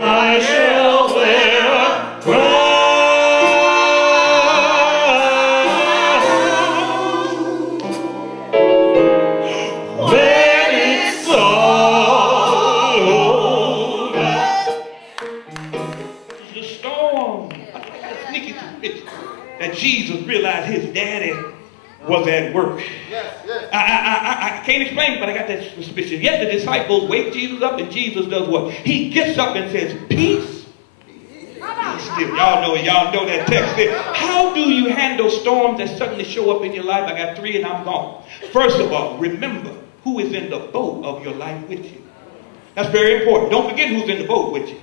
I shall wear a crown when it's all over. The storm. Sneaky suspicion that Jesus realized his daddy was at work. I can't explain it, but I got that suspicion. Yet the disciples wake Jesus up, and Jesus does what? He gets up and says, peace. Still, y'all know that text there. How do you handle storms that suddenly show up in your life? I got 3 and I'm gone. First of all, remember who is in the boat of your life with you. That's very important. Don't forget who's in the boat with you.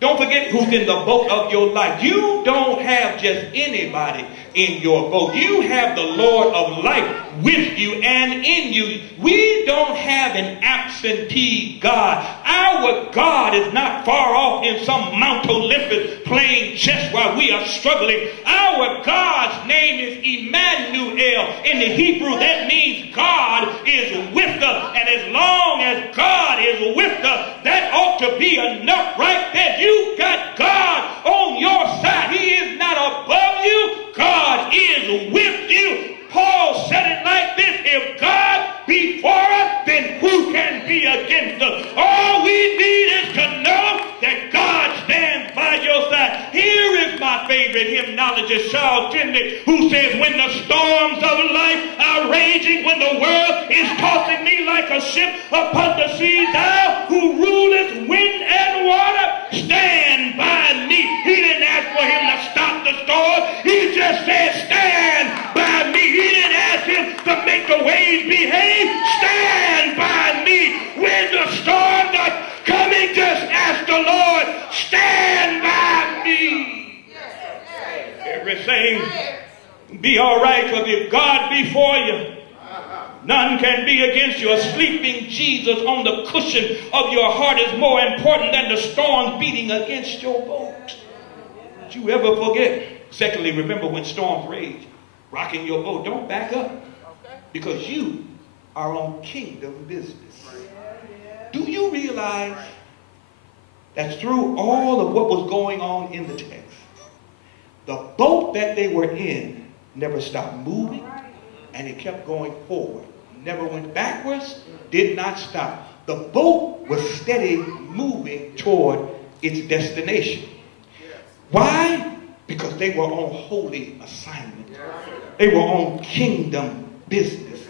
Don't forget who's in the boat of your life. You don't have just anybody in your boat. You have the Lord of life with you and in you. We don't have an absentee God. Our God is not far off in some Mount Olympus playing chess while we are struggling. Our God's name is Emmanuel. In the Hebrew, that means God is with us. And as long as God is with us, that ought to be enough right there. You got God on your side. He is not above you. God is with you. Paul said it like this: if God be for us, then who can be against us? All we need is to know that God stands by your side. Here is my favorite hymnologist, Trinity, who says, when the storms of life are raging, when the world is tossing me like a ship upon the sea, thou who rulest wind and water, stand by me. He didn't ask for him to stop the storm. He just said, stand by me. He didn't ask him to make the waves behave. Stand by me. When the storms are coming, just ask the Lord, stand by me. Everything be all right, because if God be for you, none can be against you. A sleeping Jesus on the cushion of your heart is more important than the storms beating against your boat. Don't you ever forget. Secondly, remember when storms rage, rocking your boat, don't back up, because you are on kingdom business. Do you realize that through all of what was going on in the text, the boat that they were in never stopped moving, and it kept going forward. Never went backwards, did not stop. The boat was steady moving toward its destination. Why? Because they were on holy assignment. They were on kingdom business.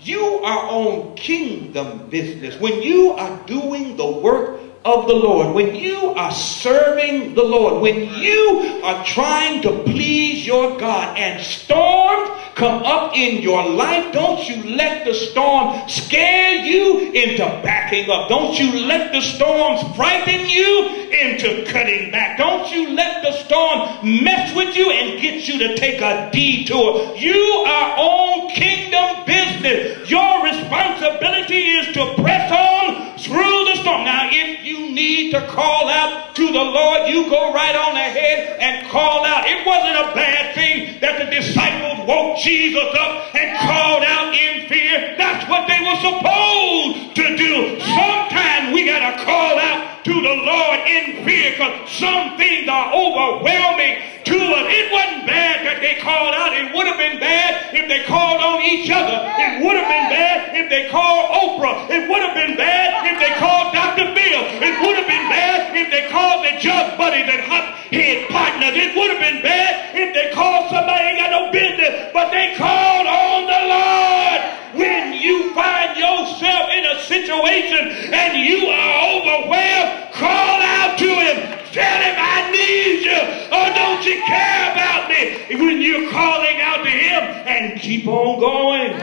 You are on kingdom business. When you are doing the work of the Lord, when you are serving the Lord, when you are trying to please your God and storms come up in your life, don't you let the storm scare you into backing up. Don't you let the storms frighten you into cutting back. Don't you let the storm mess with you and get you to take a detour. You are on kingdom business. Your responsibility is to press on through the storm. Now, if you need to call out to the Lord, you go right on ahead and call out. It wasn't a bad thing that the disciples woke Jesus up and called out in fear. That's what they were supposed to do. Sometimes we got to call out to the Lord in fear, because some things are overwhelming to us. It wasn't bad that they called out. It would have been bad if they called on each other. It would have been bad if they called Oprah. It would have been bad if they called Dr. Bill. It would have been bad if they called the jug buddies and hot head partners. It would have been bad if they called somebody ain't got no business, but they called on the Lord. When you find yourself in a situation and you are overwhelmed, call out to him. Tell him, I need you. Or don't you care about me? When you're calling out to him, and keep on going.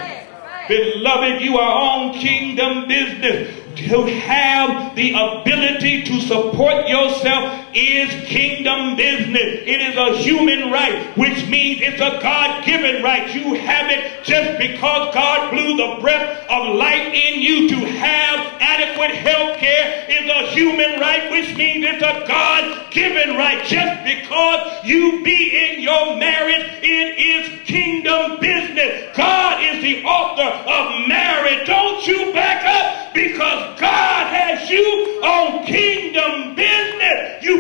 Beloved, you are on kingdom business. To have the ability to support yourself is kingdom business. It is a human right, which means it's a God-given right. You have it just because God blew the breath of life in you. To have adequate health care is a human right, which means it's a God-given right. Just because you be in your marriage, it is kingdom business. God is the author of marriage. Don't you back up, because God has you on kingdom business. You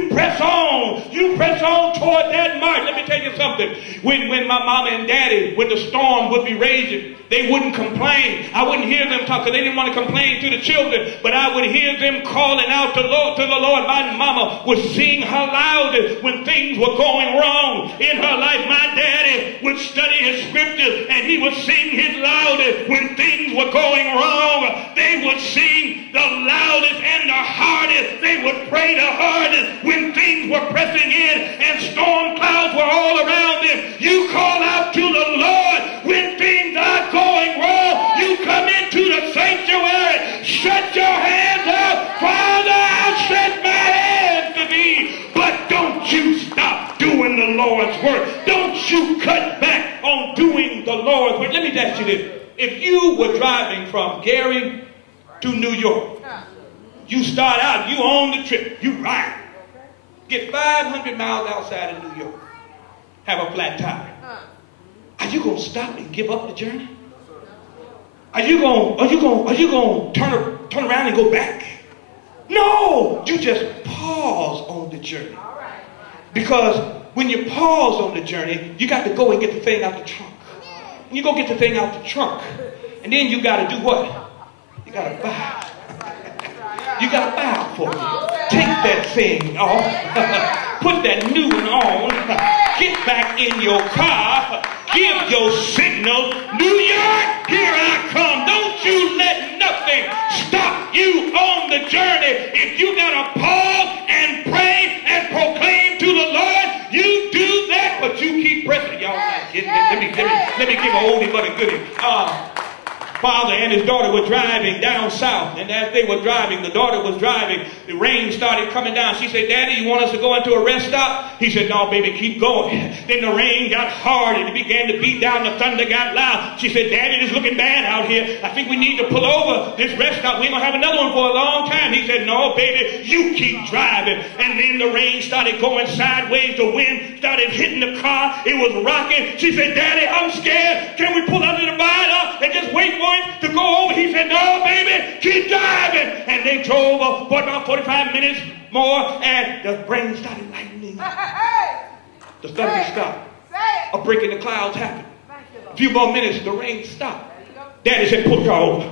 When my mama and daddy, when the storm would be raging, they wouldn't complain. I wouldn't hear them talk because they didn't want to complain to the children, but I would hear them calling out to the Lord. My mama would sing her loudest when things were going wrong in her life. My daddy would study his scriptures and he would sing his loudest when things were going wrong. They would sing the loudest and the hardest. They would pray the hardest when things were pressing in and storm clouds were all around them. You call out to the Lord when things are going wrong. You come into the sanctuary, shut your hands out. Father, I stretch my hands to thee. But don't you stop doing the Lord's work. Don't you cut back on doing the Lord's work. Let me ask you this. If you were driving from Gary to New York, you start out, you on the trip, you ride. Get 500 miles outside of New York. Have a flat tire. Are you going to stop and give up the journey? Are you going to turn around and go back? No, you just pause on the journey. Because when you pause on the journey, you got to go and get the thing out the trunk. And you go get the thing out the trunk. And then you got to do what? You got to bow. You got to bow for it. Take that thing off. Put that new one on. Get back in your car. Give your signal. New York, here I come. Don't you let nothing stop you on the journey. If you got to pause and pray and proclaim to the Lord, you do that, but you keep pressing. Y'all not getting it. Let me give a oldie but a goodie. Father and his daughter were driving down south, and as they were driving, the daughter was driving, the rain started coming down. She said, Daddy, you want us to go into a rest stop? He said, no, baby, keep going. Then the rain got hard, and it began to beat down. The thunder got loud. She said, Daddy, it's looking bad out here. I think we need to pull over this rest stop. We're going to have another one for a long time. He said, no, baby, you keep driving. And then the rain started going sideways. The wind started hitting the car. It was rocking. She said, Daddy, I'm scared. Can we pull under the viaduct and just wait for it to go over? He said, no, baby, keep driving. And they drove for about 45 minutes more, and the rain started lightening. The thunder stopped. A break in the clouds happened. A few more minutes, the rain stopped. Daddy said, pull the car over.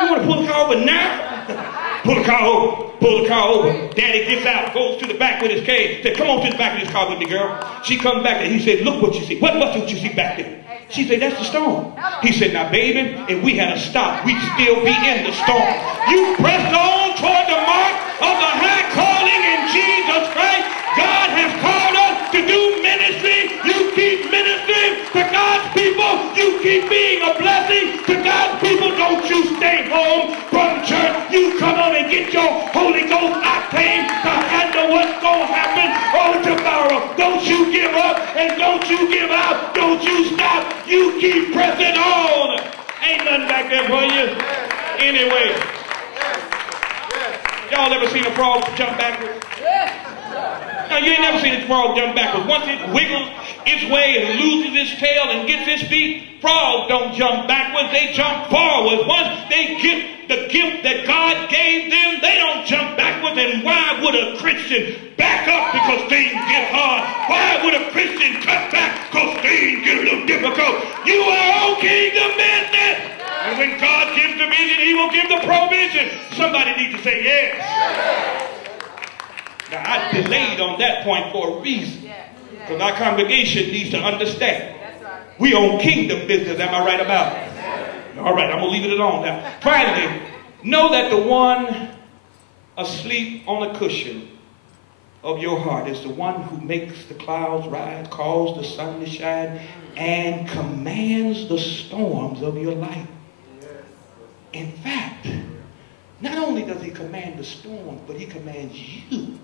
You want to pull the car over now? Pull the car over. Pull the car over. Daddy gets out, goes to the back with his cane. Said, come on to the back of this car with me, girl. She comes back and he said, look what you see. What you see back there? She said, that's the storm. He said, now, baby, if we had a stop, we'd still be in the storm. You pressed on toward the mark of the high calling in Jesus Christ. God has called us to do ministry. You keep ministering to God's people. You keep being a blessing to God's people. Don't you stay home from church. You come on and get your Holy Ghost octane to handle what's going to happen on tomorrow. Don't you give up and don't you give out. Don't you stop. You keep pressing on. Ain't nothing back there for you. Anyway, y'all ever seen a frog jump backwards? Now, you ain't never seen a frog jump backwards. Once it wiggles its way and loses its tail and gets its feet, frogs don't jump backwards. They jump forwards. Once they get the gift that God gave them, they don't jump backwards. And why would a Christian back up because things get hard? Why would a Christian cut back because things get a little difficult? You are on kingdom business. And when God gives the vision, he will give the provision. Somebody needs to say yes. Now, I delayed on that point for a reason. Because our congregation needs to understand. We own kingdom business. Am I right about it? All right, I'm going to leave it alone now. Finally, know that the one asleep on a cushion of your heart is the one who makes the clouds rise, calls the sun to shine, and commands the storms of your life. In fact, not only does he command the storm, but he commands you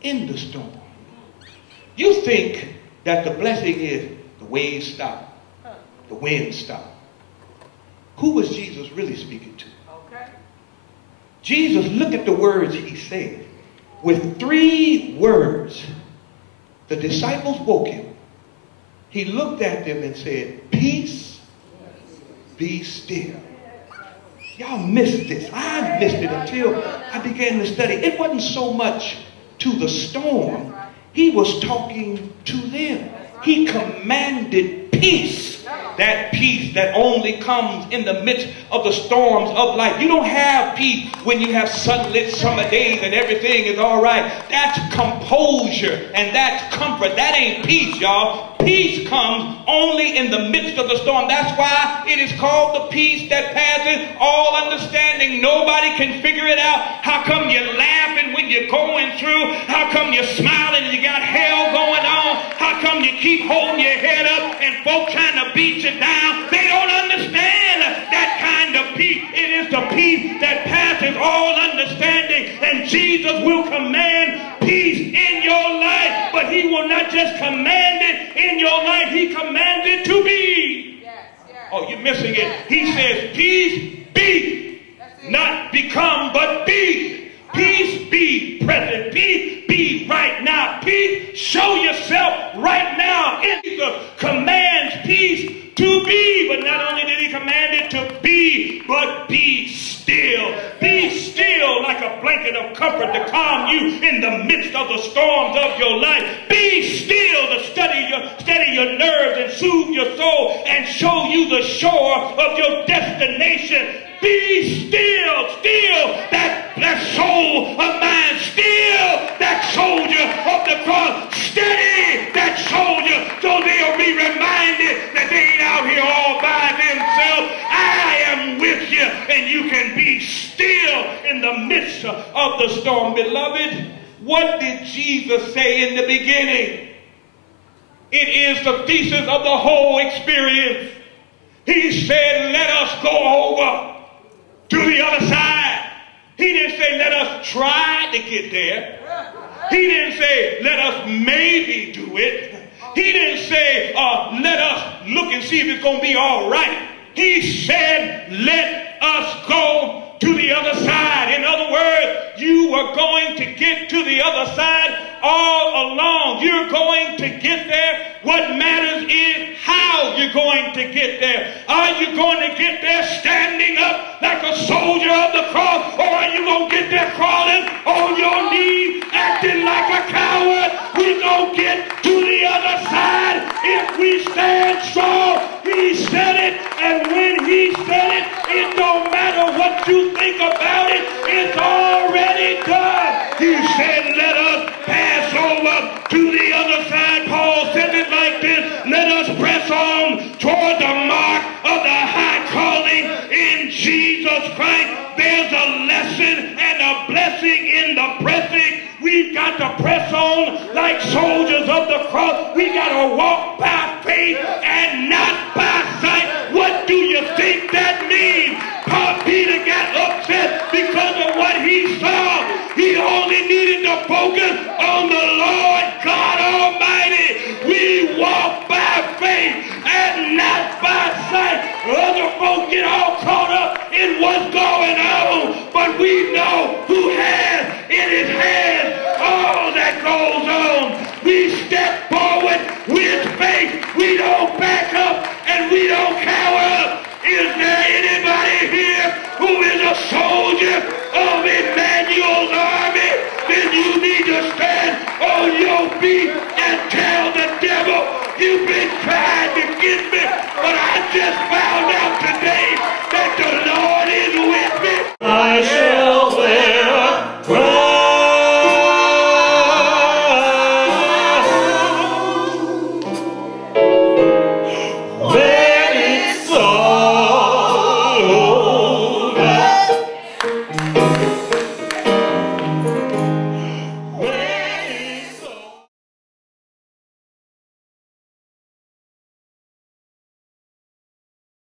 in the storm. You think that the blessing is the waves stop, the wind stop. Who was Jesus really speaking to? Jesus, look at the words he said. With 3 words, the disciples woke him. He looked at them and said, peace, be still. Y'all missed this. I missed it until I began to study. It wasn't so much to the storm. He was talking to them. He commanded peace. That peace that only comes in the midst of the storms of life. You don't have peace when you have sunlit summer days and everything is all right. That's composure and that's comfort. That ain't peace, y'all. Peace comes only in the midst of the storm. That's why it is called the peace that passes all understanding. Nobody can figure it out. How come you're laughing when you're going through? How come you're smiling and you got hell going on? How come you keep holding your head up and folk trying to beat you down? They don't understand that kind of peace. It is the peace that passes all understanding. And Jesus will command peace in your life. But he will not just command it in your life. He commands it to be. Yes, yes. Oh, you're missing it. He says, peace be. Not become, but be. Peace be present. Peace be right now. Peace, show yourself right now. Jesus commands peace to be. But not only did he command it to be, but be still. Be still like a blanket of comfort to calm you in the midst of the storms of your life. Be still to steady your nerves and soothe your soul and show you the shore of your destination. Be still, that soul of mine, still that soldier of the cross, steady that soldier, so they'll be reminded that they ain't out here all by themselves. I am with you, and you can be still in the midst of the storm. Beloved, what did Jesus say in the beginning? It is the thesis of the whole experience. He said, let us go over to the other side. He didn't say, let us try to get there. He didn't say, let us maybe do it. He didn't say, let us look and see if it's going to be all right. He said, let us go to the other side. In other words, you are going to get to the other side all along. You're going to get there. What matters is how you're going to get there. Are you going to get there standing up like a soldier of the cross, or are you going to get there crawling on your knees, acting like a coward? We're going to get to the other side if we stand strong. He said it, and when he said it, it don't matter what you think about it. It's already done. He said, let us pass over to the other side. Paul said it like this: let us press on toward the mark of the high calling in Jesus Christ. There's a lesson and a blessing in the pressing. We've got to press on like soldiers of the cross. We got to walk by faith and not by sight. What do you think that means? Peter got upset because of what he saw. He only needed to focus on the Lord God Almighty. We walk by faith and not by sight. Other folks get all caught up in what's going on, but we know who has in his hand all that goes on. We step forward with faith. We don't back up and we don't cower up. Is there anybody here who is a soldier of Emmanuel's army? Then you need to stand on your feet and tell the devil, you've been trying to get me, but I just found out today that the Lord is with me.